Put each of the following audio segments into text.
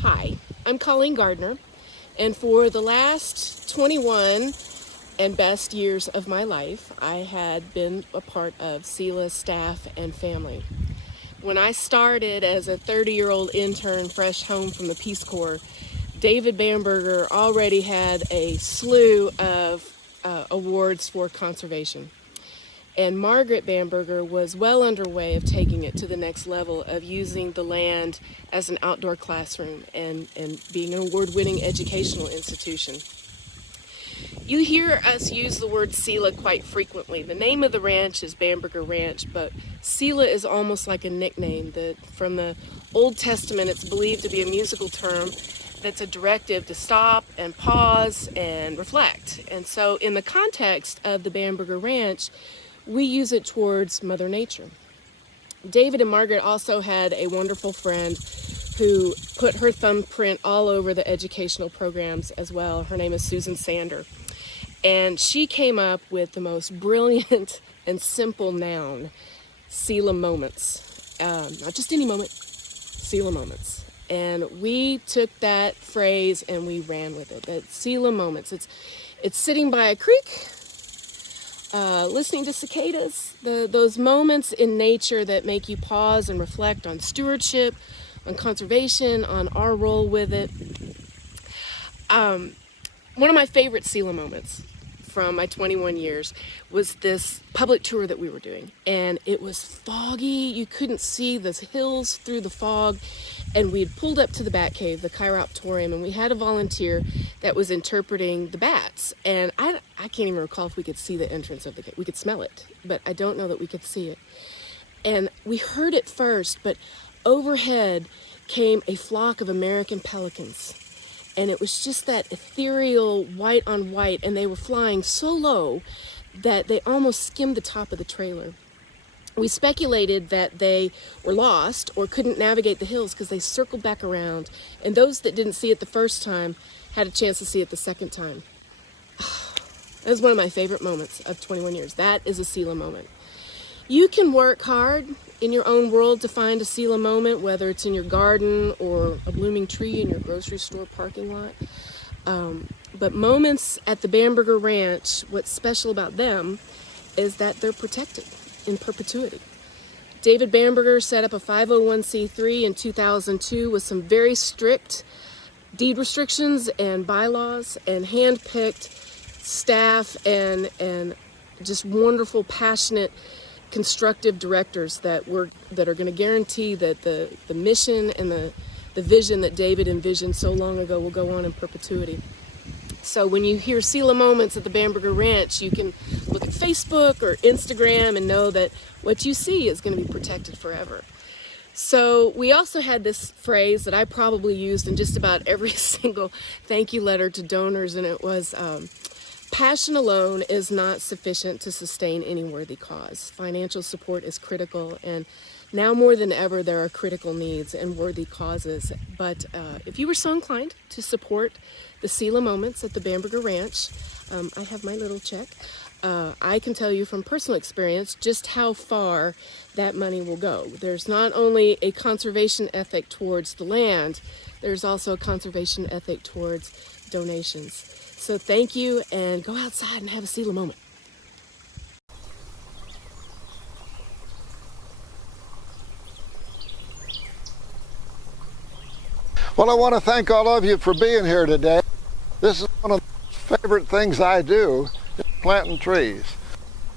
Hi, I'm Colleen Gardner, and for the last 21 and best years of my life, I had been a part of SELA's staff and family. When I started as a 30-year-old intern fresh home from the Peace Corps, David Bamberger already had a slew of awards for conservation. And Margaret Bamberger was well underway of taking it to the next level of using the land as an outdoor classroom and being an award-winning educational institution. You hear us use the word SELA quite frequently. The name of the ranch is Bamberger Ranch, but SELA is almost like a nickname. From the Old Testament, it's believed to be a musical term that's a directive to stop and pause and reflect. And so in the context of the Bamberger Ranch, we use it towards Mother Nature. David and Margaret also had a wonderful friend who put her thumbprint all over the educational programs as well. Her name is Susan Sander. And she came up with the most brilliant and simple noun, SELA moments. Not just any moment, SELA moments. And we took that phrase and we ran with it. That SELA moments. It's sitting by a creek, listening to cicadas, those moments in nature that make you pause and reflect on stewardship, on conservation, on our role with it. One of my favorite SELA moments from my 21 years was this public tour that we were doing. And it was foggy. You couldn't see the hills through the fog. And we had pulled up to the bat cave, the chiroptorium, and we had a volunteer that was interpreting the bats. And I can't even recall if we could see the entrance of the cave. We could smell it, but I don't know that we could see it. And we heard it first, but overhead came a flock of American pelicans. And it was just that ethereal white on white, and they were flying so low that they almost skimmed the top of the trailer. We speculated that they were lost or couldn't navigate the hills because they circled back around, and those that didn't see it the first time had a chance to see it the second time. That was one of my favorite moments of 21 years. That is a SELA moment. You can work hard in your own world to find a SELA moment, whether it's in your garden or a blooming tree in your grocery store parking lot. But moments at the Bamberger Ranch, what's special about them is that they're protected in perpetuity. David Bamberger set up a 501c3 in 2002 with some very strict deed restrictions and bylaws and hand-picked staff and just wonderful, passionate, constructive directors that are going to guarantee that the mission and the vision that David envisioned so long ago will go on in perpetuity. So when you hear SELA moments at the Bamberger Ranch, you can look at Facebook or Instagram and know that what you see is going to be protected forever. So we also had this phrase that I probably used in just about every single thank you letter to donors, and it was, passion alone is not sufficient to sustain any worthy cause. Financial support is critical, and now more than ever, there are critical needs and worthy causes. But if you were so inclined to support the SELA moments at the Bamberger Ranch, I have my little check. I can tell you from personal experience just how far that money will go. There's not only a conservation ethic towards the land, there's also a conservation ethic towards donations. So thank you, and go outside and have a SELA moment. Well, I want to thank all of you for being here today. This is one of the favorite things I do, is planting trees.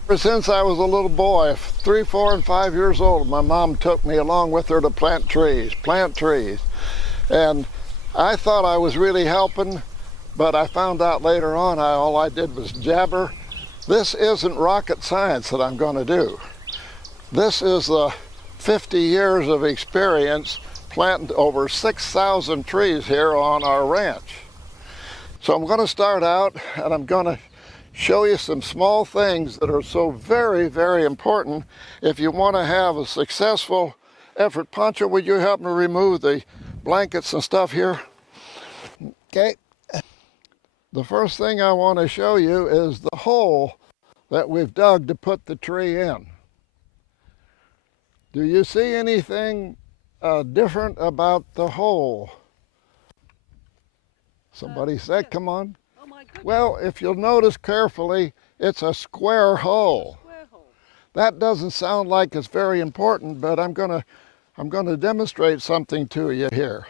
Ever since I was a little boy, 3, 4, and 5 years old, my mom took me along with her to plant trees. And I thought I was really helping, but I found out later on all I did was jabber. This isn't rocket science that I'm going to do. This is 50 years of experience planting over 6,000 trees here on our ranch. So I'm going to start out and I'm going to show you some small things that are so very, very important if you want to have a successful effort. Pancho, would you help me remove the blankets and stuff here? Okay. The first thing I want to show you is the hole that we've dug to put the tree in. Do you see anything different about the hole? Somebody said, yes. come on. Oh my goodness. Well, if you'll notice carefully, it's a square hole. Square hole. That doesn't sound like it's very important, but I'm gonna demonstrate something to you here.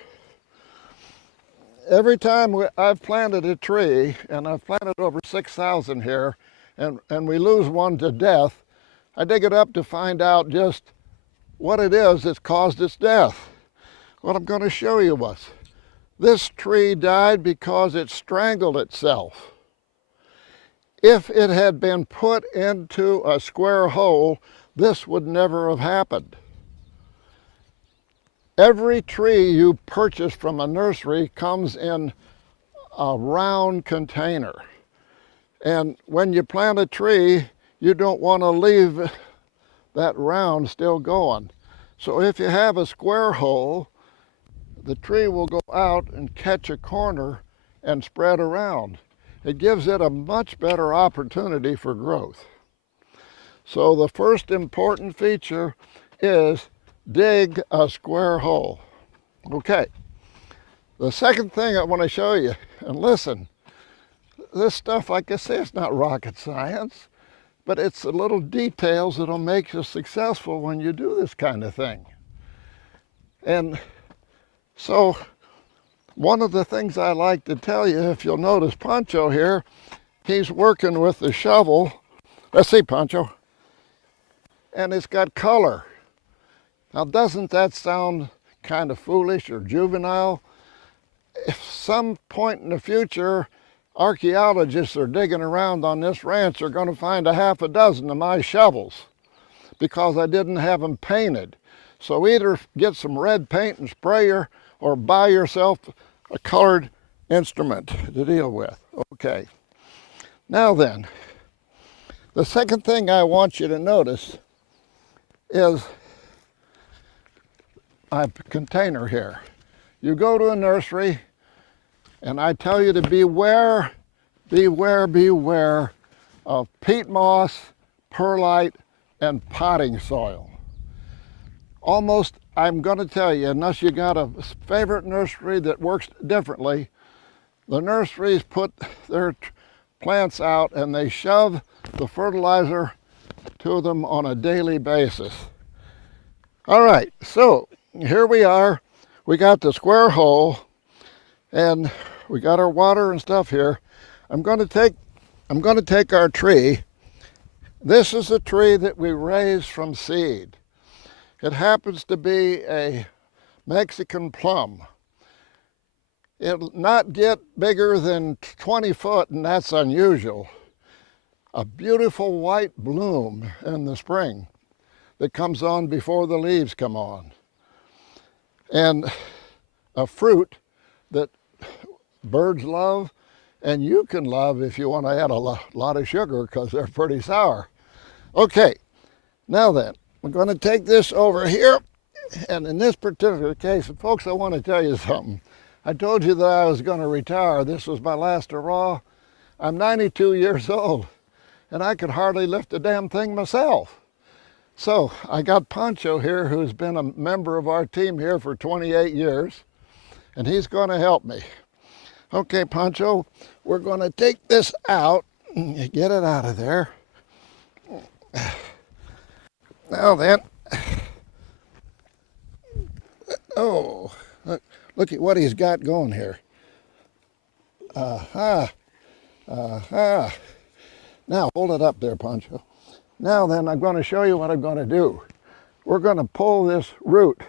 Every time I've planted a tree, and I've planted over 6,000 here, and we lose one to death, I dig it up to find out just what it is that's caused its death. What I'm going to show you was, this tree died because it strangled itself. If it had been put into a square hole, this would never have happened. Every tree you purchase from a nursery comes in a round container. And when you plant a tree, you don't want to leave that round still going. So if you have a square hole, the tree will go out and catch a corner and spread around. It gives it a much better opportunity for growth. So the first important feature is dig a square hole. Okay, the second thing I want to show you, and listen, this stuff, like I say, it's not rocket science, but it's the little details that'll make you successful when you do this kind of thing. And so one of the things I like to tell you, if you'll notice Pancho here, he's working with the shovel. Let's see, Pancho. And it's got color. Now, doesn't that sound kind of foolish or juvenile? If some point in the future, archaeologists are digging around on this ranch, are going to find a half a dozen of my shovels because I didn't have them painted. So either get some red paint and sprayer or buy yourself a colored instrument to deal with. Okay. Now then, the second thing I want you to notice is my container here. You go to a nursery, and I tell you to beware, beware, beware of peat moss, perlite, and potting soil. Almost, I'm going to tell you, unless you got a favorite nursery that works differently, the nurseries put their plants out and they shove the fertilizer to them on a daily basis. All right, so here we are. We got the square hole and we got our water and stuff here. I'm going to take our tree. This is a tree that we raised from seed. It happens to be a Mexican plum. It'll not get bigger than 20 foot, and that's unusual. A beautiful white bloom in the spring that comes on before the leaves come on. And a fruit that birds love, and you can love if you want to add a lot of sugar because they're pretty sour. Okay, now then, we're going to take this over here, and in this particular case, folks, I want to tell you something. I told you that I was going to retire. This was my last hurrah. I'm 92 years old, and I could hardly lift a damn thing myself. So I got Pancho here, who's been a member of our team here for 28 years, and he's going to help me. Okay, Pancho, we're going to take this out and get it out of there. Now then, oh, look at what he's got going here. Now hold it up there, Pancho. Now then, I'm going to show you what I'm going to do. We're going to pull this root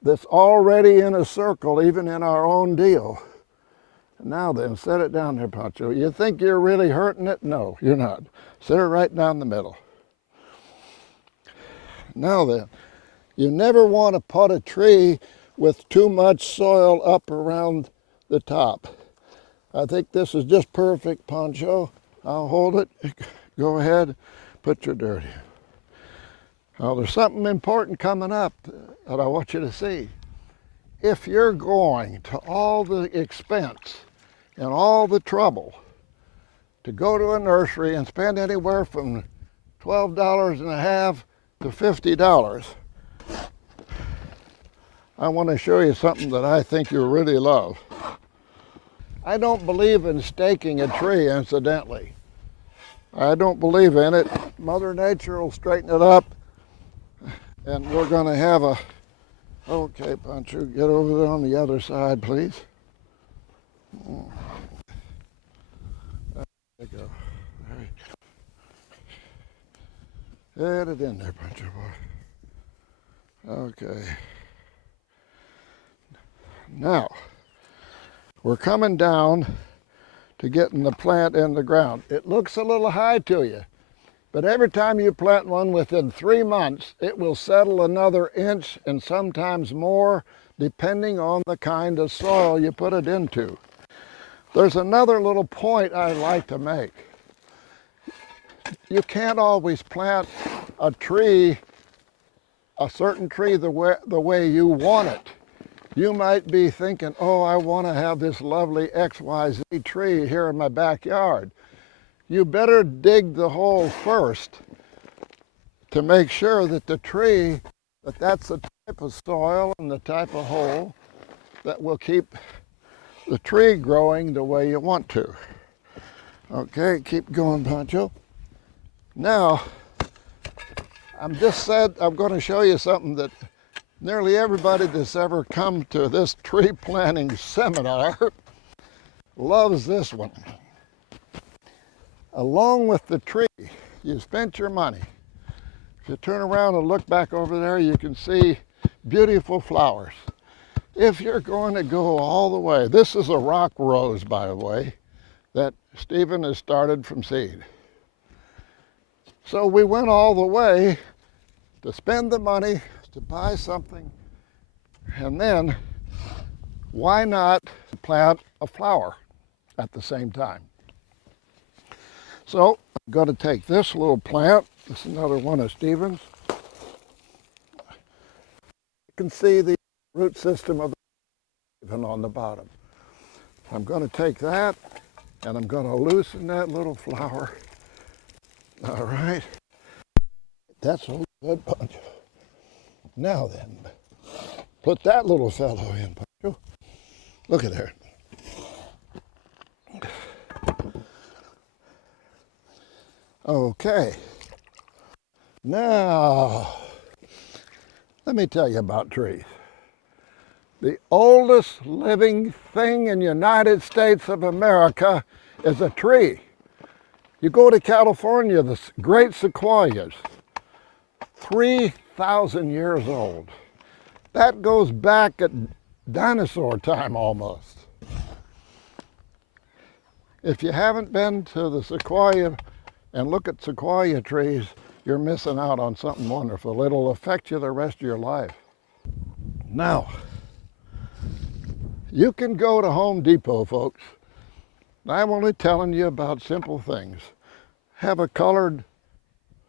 that's already in a circle, even in our own deal. Now then, set it down there, Pancho. You think you're really hurting it? No, you're not. Set it right down the middle. Now then, you never want to put a tree with too much soil up around the top. I think this is just perfect, Pancho. I'll hold it. Go ahead, put your dirt in. Now there's something important coming up that I want you to see. If you're going to all the expense and all the trouble to go to a nursery and spend anywhere from $12.50 to $50, I want to show you something that I think you'll really love. I don't believe in staking a tree, incidentally. I don't believe in it. Mother Nature will straighten it up, and we're going to have a... Okay, Pancho, get over there on the other side, please. There you go. Get it in there, Pancho boy. Okay. Now, we're coming down to getting the plant in the ground. It looks a little high to you, but every time you plant one within 3 months, it will settle another inch and sometimes more, depending on the kind of soil you put it into. There's another little point I'd like to make. You can't always plant a tree, a certain tree the way you want it. You might be thinking, oh, I want to have this lovely XYZ tree here in my backyard. You better dig the hole first to make sure that the tree, that's the type of soil and the type of hole that will keep the tree growing the way you want to. Okay, keep going, Pancho. Now, I'm going to show you something that nearly everybody that's ever come to this tree planting seminar loves this one. Along with the tree, you spent your money. If you turn around and look back over there, you can see beautiful flowers. If you're going to go all the way, this is a rock rose, by the way, that Stephen has started from seed. So we went all the way to spend the money to buy something, and then why not plant a flower at the same time? So I'm going to take this little plant. This is another one of Stephen's. You can see the root system of the Stephen on the bottom. I'm going to take that and I'm going to loosen that little flower. All right. That's a good bunch. Now then, put that little fellow in, Pancho. Look at there. Okay. Now, let me tell you about trees. The oldest living thing in the United States of America is a tree. You go to California, the great sequoias, 3,000 years old. That goes back at dinosaur time almost. If you haven't been to the sequoia and look at sequoia trees, you're missing out on something wonderful. It'll affect you the rest of your life. Now, you can go to Home Depot, folks. I'm only telling you about simple things. Have a colored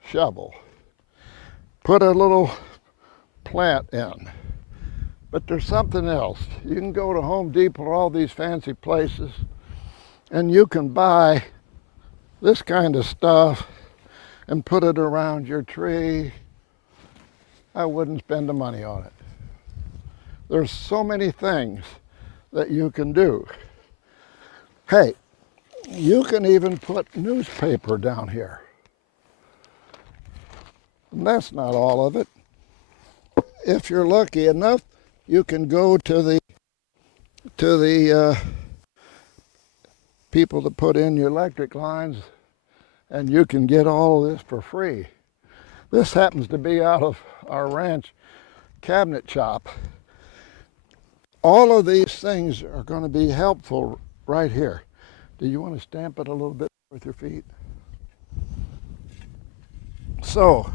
shovel. Put a little plant in. But there's something else. You can go to Home Depot or all these fancy places, and you can buy this kind of stuff and put it around your tree. I wouldn't spend the money on it. There's so many things that you can do. Hey, you can even put newspaper down here. And that's not all of it. If you're lucky enough, you can go to the people that put in your electric lines, and you can get all of this for free. This happens to be out of our ranch cabinet shop. All of these things are going to be helpful right here. Do you want to stamp it a little bit with your feet? So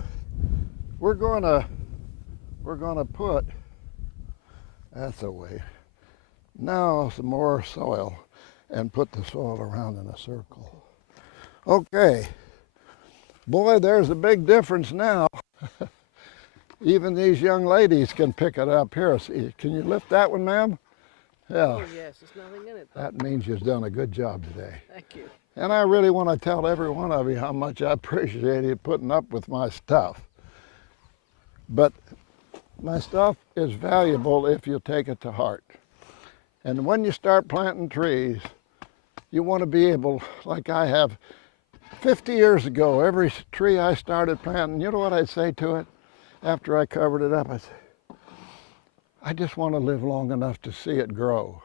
we're going to put, that's a way. Now some more soil and put the soil around in a circle. Okay. Boy, there's a big difference now. Even these young ladies can pick it up here. See, can you lift that one, ma'am? Yeah. Oh, yes, there's nothing in it, though. That means you've done a good job today. Thank you. And I really want to tell every one of you how much I appreciate you putting up with my stuff. But my stuff is valuable if you take it to heart. And when you start planting trees, You want to be able, like I have 50 years ago, every tree I started planting, you know what I'd say to it after I covered it up? I'd say, I just want to live long enough to see it grow.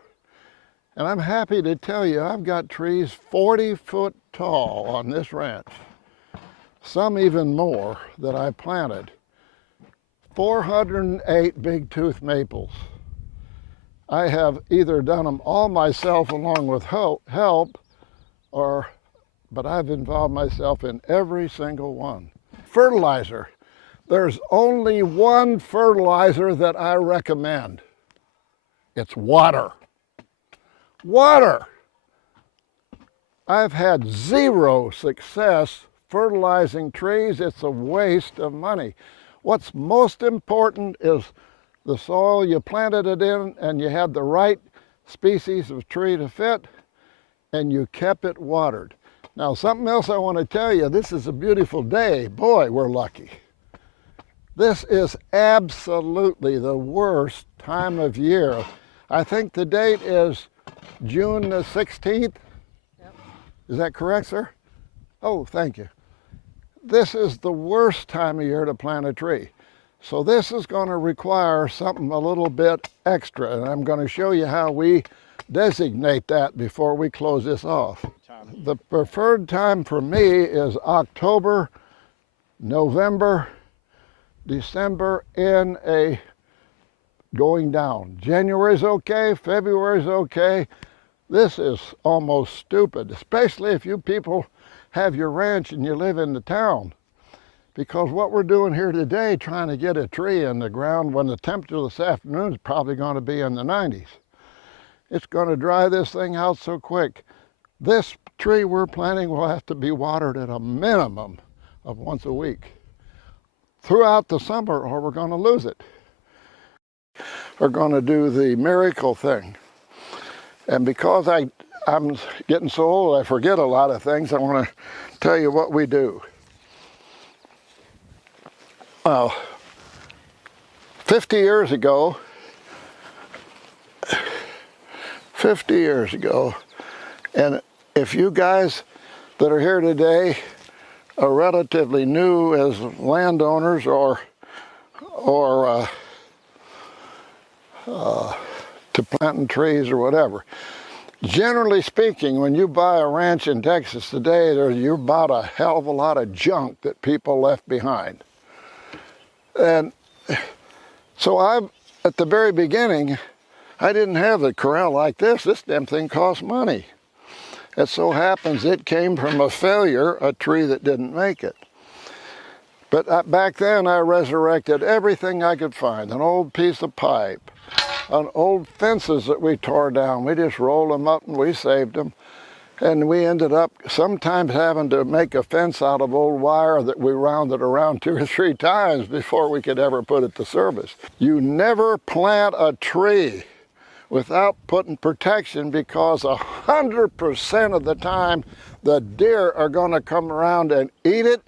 And I'm happy to tell you I've got trees 40 foot tall on this ranch. Some even more that I planted. 408 big tooth maples. I have either done them all myself along with help, but I've involved myself in every single one. Fertilizer. There's only one fertilizer that I recommend. It's water. Water! I've had zero success fertilizing trees. It's a waste of money. What's most important is the soil you planted it in, and you had the right species of tree to fit, and you kept it watered. Now, something else I want to tell you, this is a beautiful day. Boy, we're lucky. This is absolutely the worst time of year. I think the date is June the 16th. Yep. Is that correct, sir? Oh, thank you. This is the worst time of year to plant a tree. So this is going to require something a little bit extra, and I'm going to show you how we designate that before we close this off. The preferred time for me is October, November, December in a going down. January's okay, February's okay. This is almost stupid, especially if you people have your ranch and you live in the town. Because what we're doing here today, trying to get a tree in the ground when the temperature this afternoon is probably going to be in the 90s. It's going to dry this thing out so quick. This tree we're planting will have to be watered at a minimum of once a week throughout the summer, or we're going to lose it. We're going to do the miracle thing. And because I'm getting so old, I forget a lot of things, I want to tell you what we do. 50 years ago, and if you guys that are here today are relatively new as landowners or to planting trees or whatever, generally speaking, when you buy a ranch in Texas today, you bought a hell of a lot of junk that people left behind. And so at the very beginning, I didn't have a corral like this. This damn thing cost money. It so happens it came from a failure, a tree that didn't make it. But back then I resurrected everything I could find. An old piece of pipe, an old fences that we tore down. We just rolled them up and we saved them. And we ended up sometimes having to make a fence out of old wire that we rounded around 2 or 3 times before we could ever put it to service. You never plant a tree without putting protection, because 100% of the time the deer are going to come around and eat it.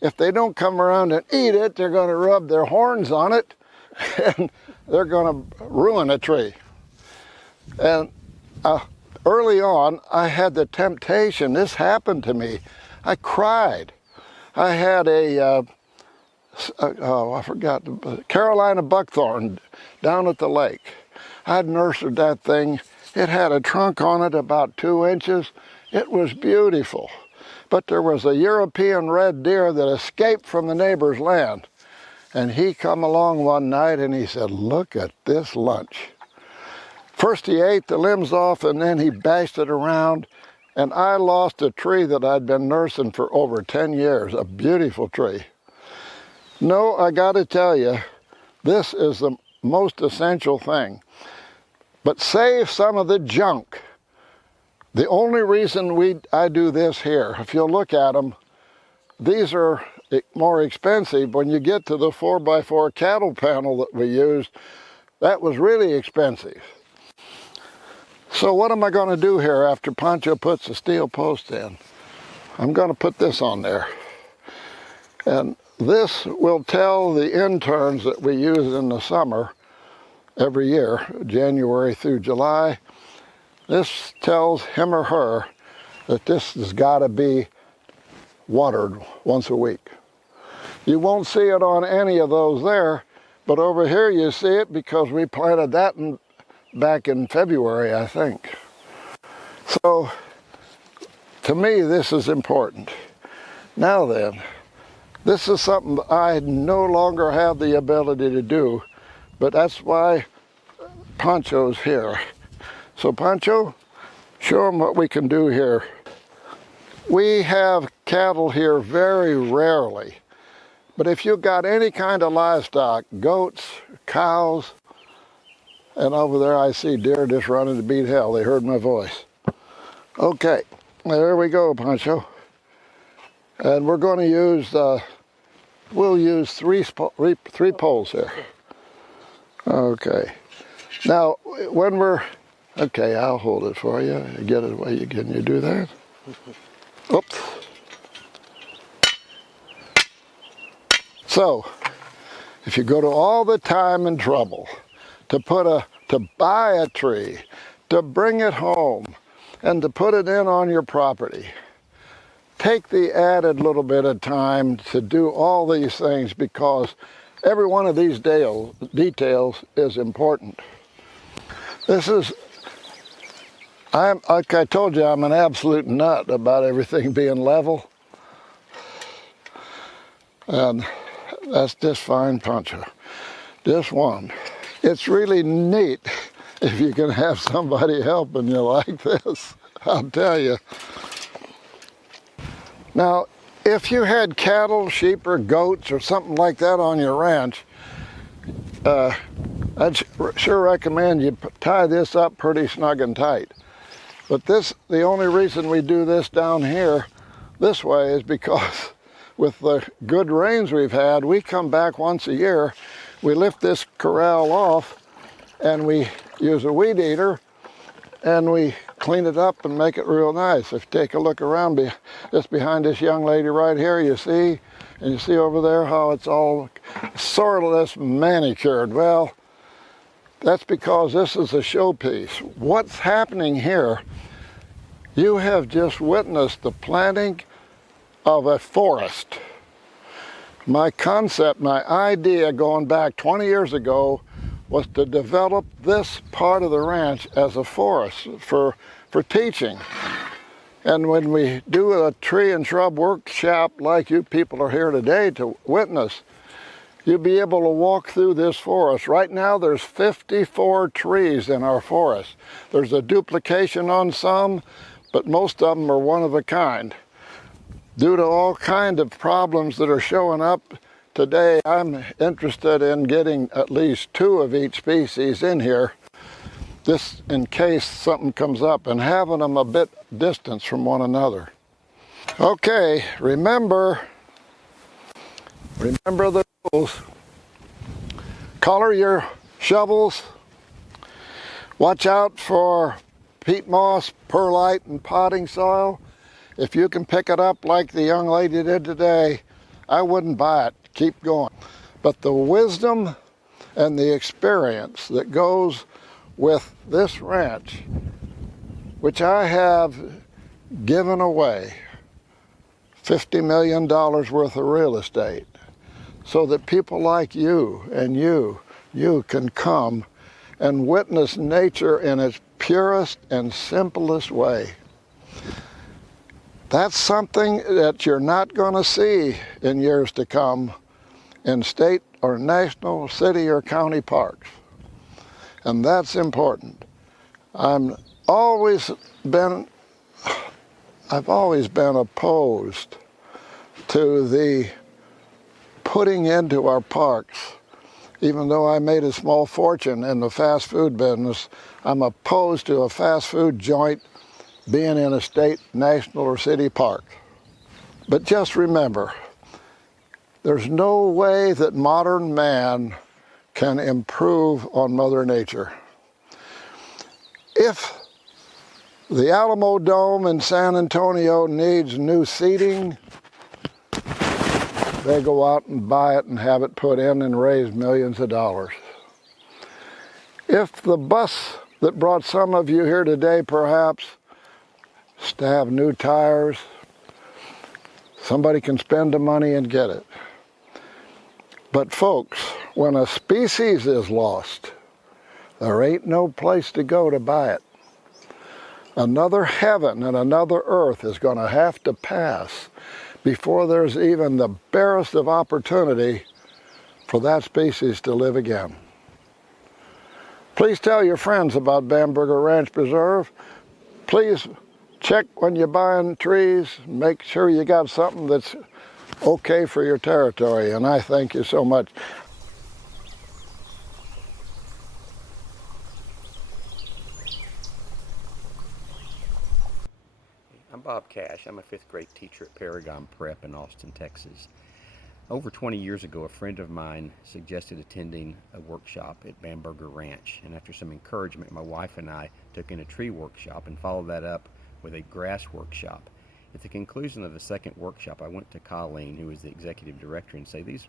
If they don't come around and eat it, they're going to rub their horns on it and they're going to ruin a tree. And early on, I had the temptation. This happened to me. I cried. I had I forgot, Carolina buckthorn down at the lake. I'd nurtured that thing. It had a trunk on it about 2 inches. It was beautiful. But there was a European red deer that escaped from the neighbor's land. And he come along one night and he said, "Look at this lunch." First he ate the limbs off, and then he bashed it around, and I lost a tree that I'd been nursing for over 10 years, a beautiful tree. No, I got to tell you, this is the most essential thing. But save some of the junk. The only reason I do this here, if you'll look at them, these are more expensive. When you get to the 4x4 cattle panel that we used, that was really expensive. So what am I going to do here after Pancho puts the steel post in? I'm going to put this on there. And this will tell the interns that we use in the summer every year, January through July. This tells him or her that this has got to be watered once a week. You won't see it on any of those there, but over here you see it because we planted that back in February, I think. So, to me, this is important. Now then, this is something I no longer have the ability to do, but that's why Pancho's here. So Pancho, show them what we can do here. We have cattle here very rarely, but if you've got any kind of livestock, goats, cows, and over there I see deer just running to beat hell. They heard my voice. Okay, there we go, Pancho. And we're going to use, we'll use three poles here. Okay. Now, when we're, okay, I'll hold it for you. Get it away. Can you do that? Oops. So, if you go to all the time and trouble to buy a tree, to bring it home, and to put it in on your property, take the added little bit of time to do all these things, because every one of these details is important. This is, like I told you, I'm an absolute nut about everything being level. And that's just fine, Pancho. Just one. It's really neat if you can have somebody helping you like this, I'll tell you. Now, if you had cattle, sheep, or goats, or something like that on your ranch, I'd sure recommend you tie this up pretty snug and tight. But the only reason we do this down here this way is because with the good rains we've had, we come back once a year, we lift this corral off, and we use a weed eater, and we clean it up and make it real nice. If you take a look around just behind this young lady right here, you see over there how it's all sort of less manicured. Well, that's because this is a showpiece. What's happening here, you have just witnessed the planting of a forest. My concept, my idea going back 20 years ago was to develop this part of the ranch as a forest for teaching. And when we do a tree and shrub workshop like you people are here today to witness, you'll be able to walk through this forest. Right now there's 54 trees in our forest. There's a duplication on some, but most of them are one of a kind. Due to all kinds of problems that are showing up today, I'm interested in getting at least 2 of each species in here, just in case something comes up, and having them a bit distance from one another. Okay, remember the rules. Color your shovels. Watch out for peat moss, perlite, and potting soil. If you can pick it up like the young lady did today, I wouldn't buy it. Keep going. But the wisdom and the experience that goes with this ranch, which I have given away $50 million worth of real estate, so that people like you and you can come and witness nature in its purest and simplest way. That's something that you're not going to see in years to come in state or national, city or county parks. And that's important. I've always been opposed to the putting into our parks. Even though I made a small fortune in the fast food business, I'm opposed to a fast food joint being in a state, national, or city park. But just remember, there's no way that modern man can improve on Mother Nature. If the Alamo Dome in San Antonio needs new seating, they go out and buy it and have it put in and raise millions of dollars. If the bus that brought some of you here today perhaps stab new tires. Somebody can spend the money and get it. But folks, when a species is lost, there ain't no place to go to buy it. Another heaven and another earth is going to have to pass before there's even the barest of opportunity for that species to live again. Please tell your friends about Bamberger Ranch Preserve. Please check when you're buying trees. Make sure you got something that's okay for your territory. And I thank you so much. I'm Bob Cash. I'm a 5th grade teacher at Paragon Prep in Austin, Texas. Over 20 years ago, a friend of mine suggested attending a workshop at Bamberger Ranch, and after some encouragement, my wife and I took in a tree workshop and followed that up with a grass workshop. At the conclusion of the second workshop, I went to Colleen, who was the executive director, and said, these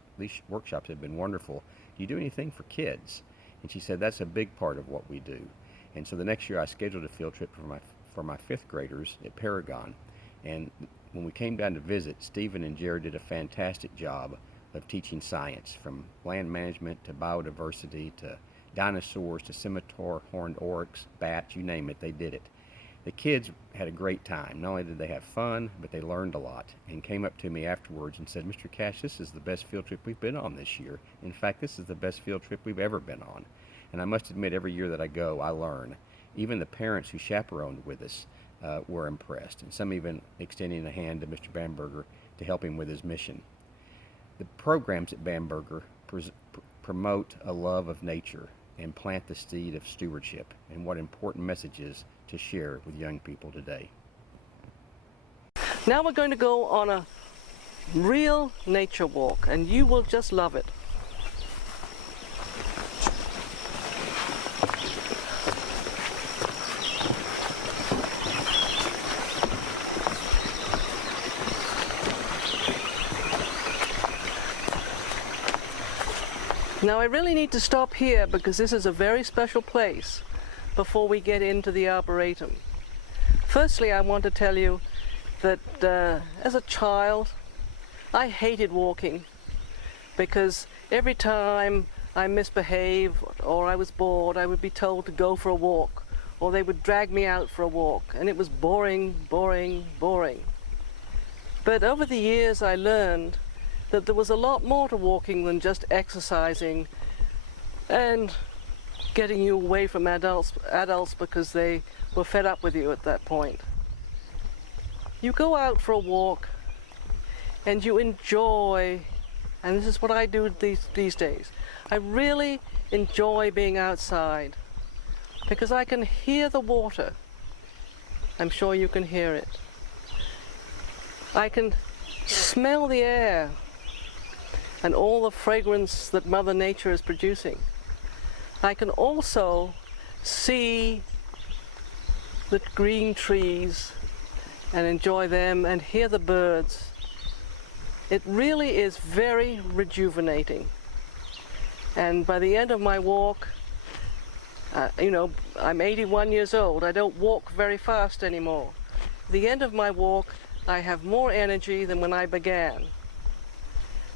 workshops have been wonderful. Do you do anything for kids? And she said, that's a big part of what we do. And so the next year I scheduled a field trip for my 5th graders at Paragon. And when we came down to visit, Stephen and Jared did a fantastic job of teaching science, from land management to biodiversity to dinosaurs to scimitar, horned oryx, bats, you name it, they did it. The kids had a great time. Not only did they have fun, but they learned a lot and came up to me afterwards and said, Mr. Cash, this is the best field trip we've been on this year. In fact, this is the best field trip we've ever been on. And I must admit, every year that I go, I learn. Even the parents who chaperoned with us were impressed, and some even extending a hand to Mr. Bamberger to help him with his mission. The programs at Bamberger promote a love of nature and plant the seed of stewardship, and what important messages to share with young people today. Now we're going to go on a real nature walk, and you will just love it. Now I really need to stop here because this is a very special place before we get into the Arboretum. Firstly, I want to tell you that as a child, I hated walking because every time I misbehaved or I was bored, I would be told to go for a walk, or they would drag me out for a walk, and it was boring, boring, boring. But over the years I learned that there was a lot more to walking than just exercising and getting you away from adults because they were fed up with you at that point. You go out for a walk and you enjoy, and this is what I do these days. I really enjoy being outside because I can hear the water. I'm sure you can hear it. I can smell the air and all the fragrance that Mother Nature is producing. I can also see the green trees and enjoy them and hear the birds. It really is very rejuvenating. And by the end of my walk, I'm 81 years old. I don't walk very fast anymore. At the end of my walk, I have more energy than when I began.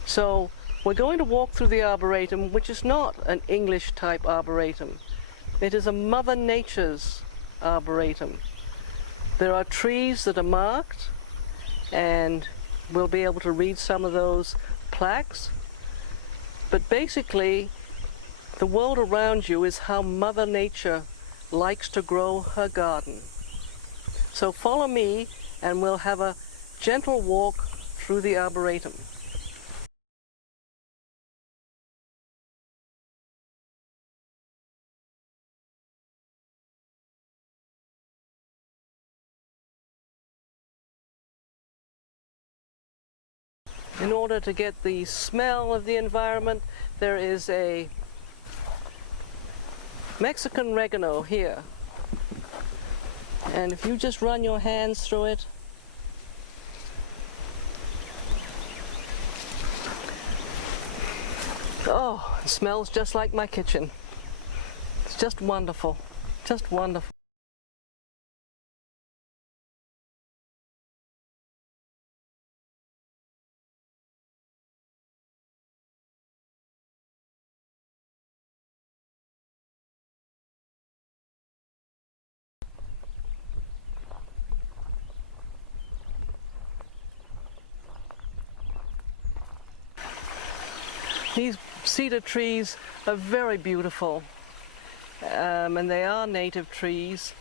So we're going to walk through the Arboretum, which is not an English type Arboretum. It is a Mother Nature's Arboretum. There are trees that are marked, and we'll be able to read some of those plaques. But basically, the world around you is how Mother Nature likes to grow her garden. So follow me, and we'll have a gentle walk through the Arboretum. In order to get the smell of the environment, there is a Mexican oregano here. And if you just run your hands through it, oh, it smells just like my kitchen. It's just wonderful, just wonderful. These cedar trees are very beautiful, and they are native trees,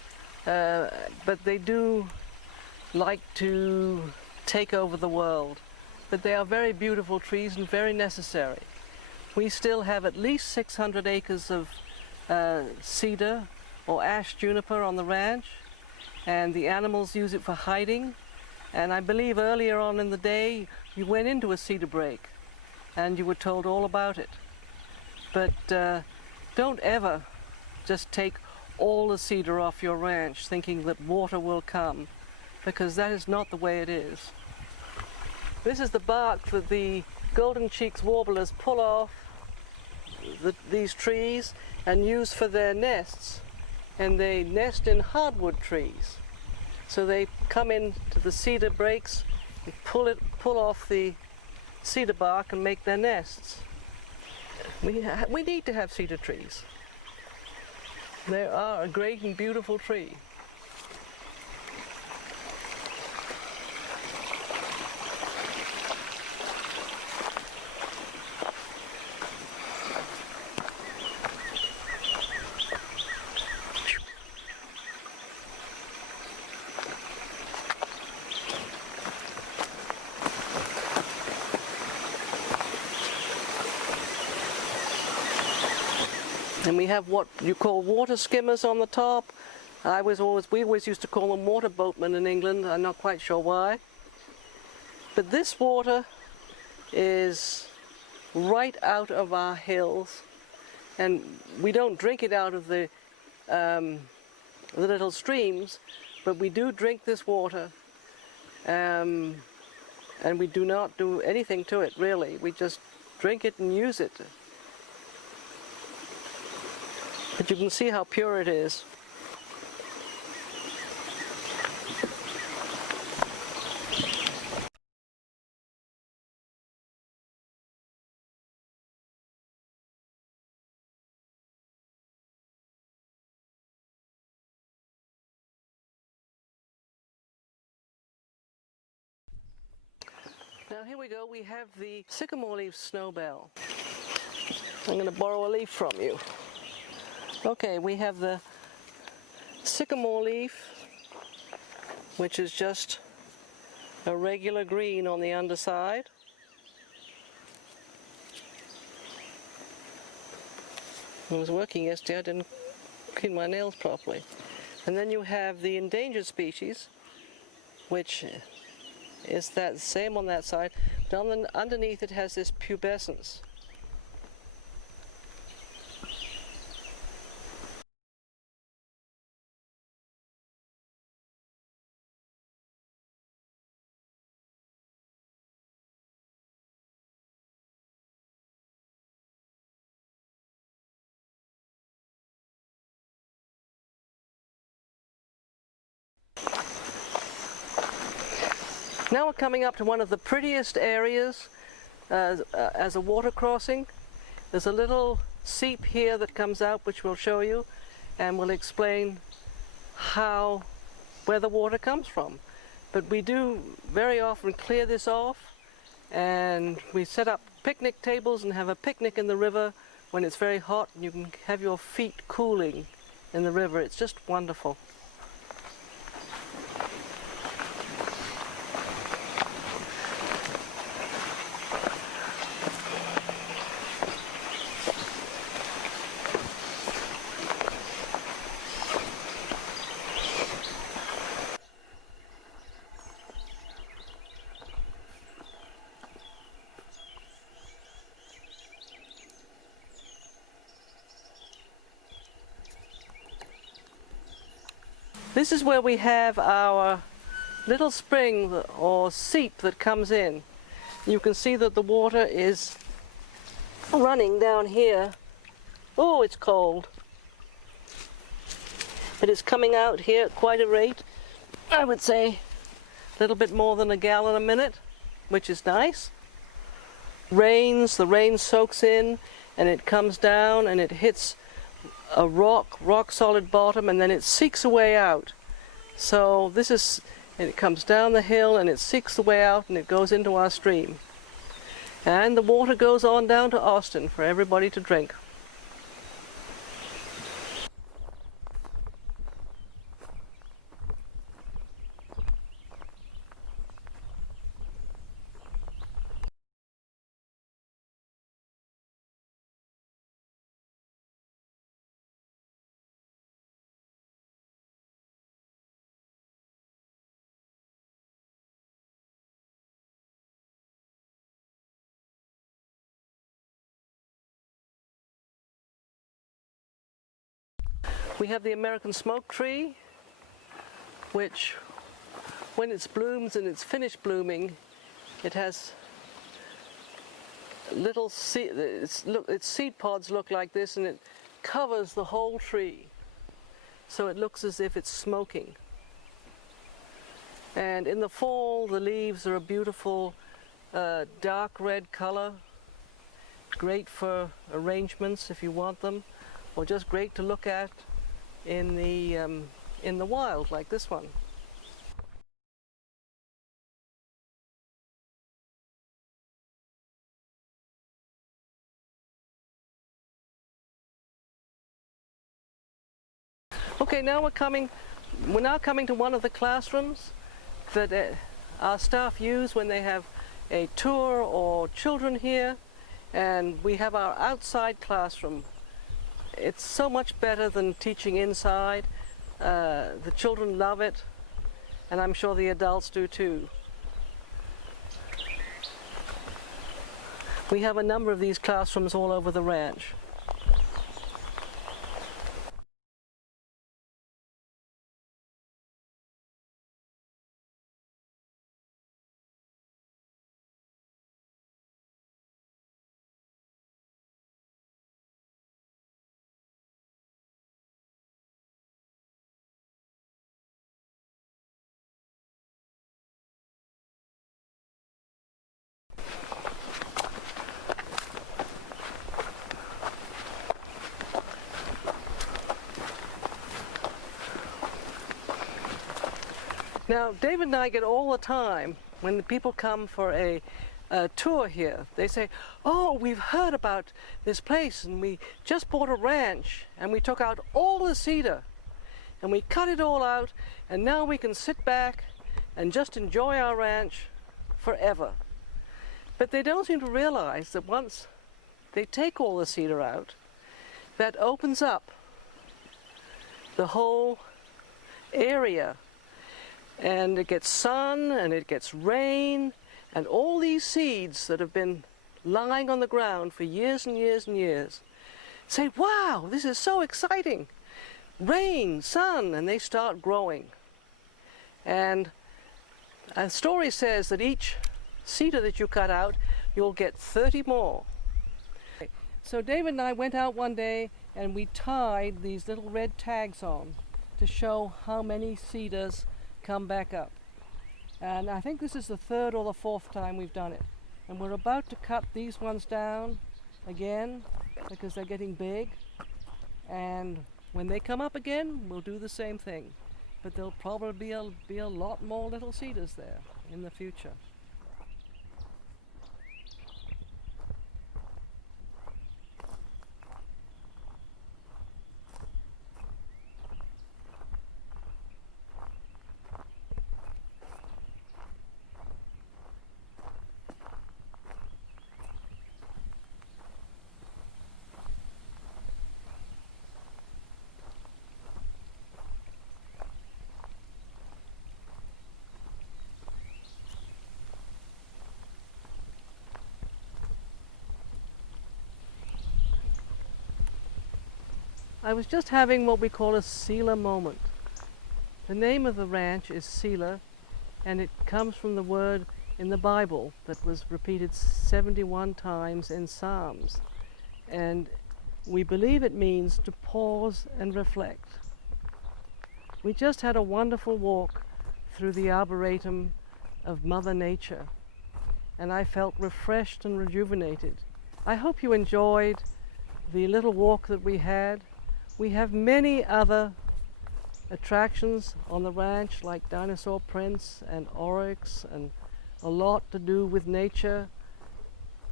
but they do like to take over the world. But they are very beautiful trees and very necessary. We still have at least 600 acres of cedar or ash juniper on the ranch, and the animals use it for hiding. And I believe earlier on in the day you went into a cedar break and you were told all about it. But don't ever just take all the cedar off your ranch thinking that water will come, because that is not the way it is. This is the bark that the golden cheeks warblers pull off these trees and use for their nests, and they nest in hardwood trees. So they come into the cedar breaks, and pull off the cedar bark and make their nests. We need to have cedar trees. They are a great and beautiful tree. And we have what you call water skimmers on the top. We always used to call them water boatmen in England. I'm not quite sure why. But this water is right out of our hills, and we don't drink it out of the little streams, but we do drink this water, and we do not do anything to it really. We just drink it and use it. But you can see how pure it is. Now here we go, we have the Sycamore Leaf snowbell. I'm going to borrow a leaf from you. Okay, we have the Sycamore Leaf, which is just a regular green on the underside. I was working yesterday, I didn't clean my nails properly. And then you have the endangered species, which is that same on that side, but underneath it has this pubescence. Now we're coming up to one of the prettiest areas as a water crossing. There's a little seep here that comes out, which we'll show you, and we'll explain where the water comes from. But we do very often clear this off, and we set up picnic tables and have a picnic in the river when it's very hot, and you can have your feet cooling in the river. It's just wonderful. This is where we have our little spring or seep that comes in. You can see that the water is running down here. Oh, it's cold. But it's coming out here at quite a rate. I would say a little bit more than a gallon a minute, which is nice. The rain soaks in and it comes down and it hits a rock solid bottom, and then it seeks a way out. So it comes down the hill and it seeks the way out and it goes into our stream. And the water goes on down to Austin for everybody to drink. We have the American smoke tree, which when it blooms and it's finished blooming, it has little its seed pods look like this, and it covers the whole tree. So it looks as if it's smoking. And in the fall, the leaves are a beautiful dark red color, great for arrangements if you want them, or just great to look at in the wild, like this one. Okay, now we're now coming to one of the classrooms that our staff use when they have a tour or children here, and we have our outside classroom. It's so much better than teaching inside. The children love it, and I'm sure the adults do too. We have a number of these classrooms all over the ranch. Now, David and I get all the time, when the people come for a tour here, they say, oh, we've heard about this place, and we just bought a ranch, and we took out all the cedar, and we cut it all out, and now we can sit back and just enjoy our ranch forever. But they don't seem to realize that once they take all the cedar out, that opens up the whole area. And it gets sun, and it gets rain, and all these seeds that have been lying on the ground for years and years and years say, wow, this is so exciting. Rain, sun, and they start growing. And a story says that each cedar that you cut out, you'll get 30 more. So David and I went out one day, and we tied these little red tags on to show how many cedars come back up. And I think this is the third or the fourth time we've done it. And we're about to cut these ones down again because they're getting big. And when they come up again, we'll do the same thing. But there'll probably be a lot more little cedars there in the future. I was just having what we call a Selah moment. The name of the ranch is Selah, and it comes from the word in the Bible that was repeated 71 times in Psalms. And we believe it means to pause and reflect. We just had a wonderful walk through the Arboretum of Mother Nature, and I felt refreshed and rejuvenated. I hope you enjoyed the little walk that we had. We have many other attractions on the ranch, like dinosaur prints and oryx, and a lot to do with nature.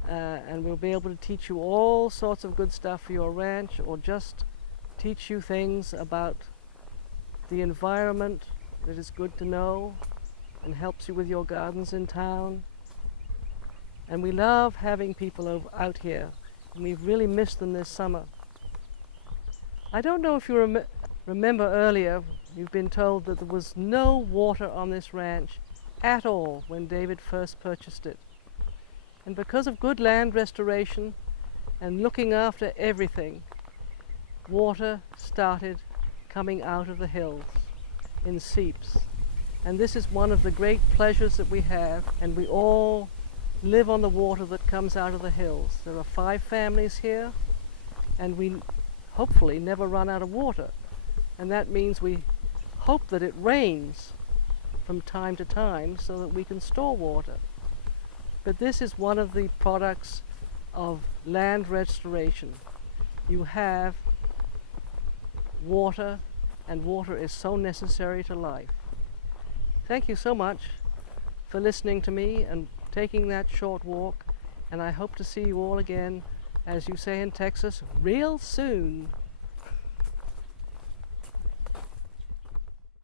and we'll be able to teach you all sorts of good stuff for your ranch, or just teach you things about the environment that is good to know and helps you with your gardens in town. And we love having people out here, and we've really missed them this summer. I don't know if you remember earlier, you've been told that there was no water on this ranch at all when David first purchased it. And because of good land restoration and looking after everything, water started coming out of the hills in seeps. And this is one of the great pleasures that we have, and we all live on the water that comes out of the hills. There are 5 families here, and we hopefully never run out of water. And that means we hope that it rains from time to time so that we can store water. But this is one of the products of land restoration. You have water, and water is so necessary to life. Thank you so much for listening to me and taking that short walk, and I hope to see you all again, as you say in Texas, real soon.